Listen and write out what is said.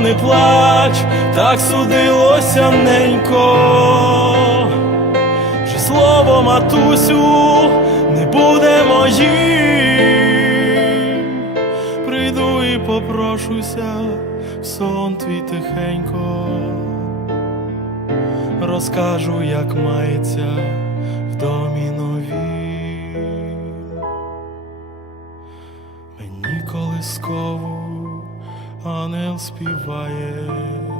не плач, так судилося ненько, Вже слово матусю не буде моїм прийду і попрошуся, в сон твій тихенько, розкажу, як мається в домі нові, мені колискову ангел співає.